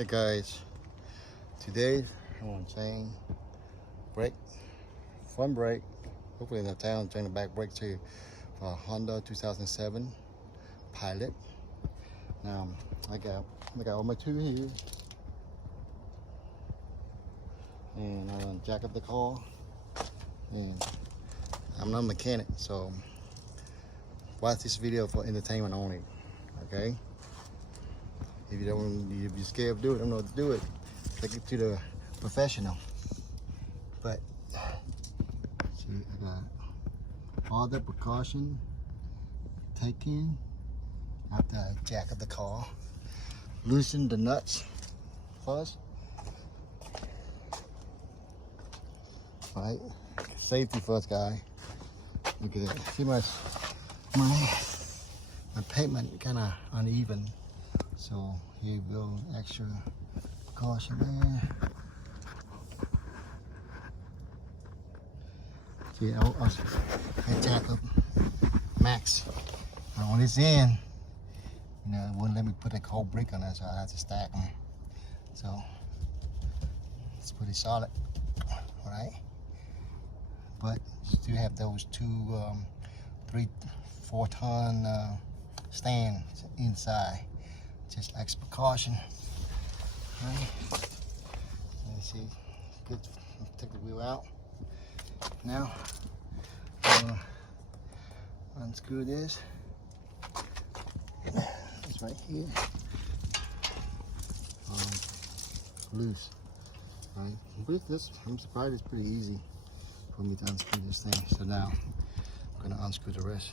Hey guys, today I'm saying brake, front brake, hopefully in the town, turn the back brake to for Honda 2007 Pilot. Now I got all my two here, and I'm gonna jack up the car. And I'm not a mechanic, so watch this video for entertainment only. Okay? If you're scared of doing it, don't know what to do it, take it to the professional. But see, I got all the precaution taken after I jack up the car. Loosen the nuts first. Right, safety first, guy. Look at that. See my pavement kind of uneven. So here you go, extra caution there. See, I jack up max. And when it's in, you know, it wouldn't let me put a whole brick on that, so I had to stack them. So it's pretty solid, all right? But you still have those two 3-4 ton stands inside. Just extra precaution. Right. Let's see. Good. Take the wheel out. Now, unscrew this. It's right here. Loose. Right. With this, I'm surprised it's pretty easy for me to unscrew this thing. So now, I'm gonna unscrew the rest.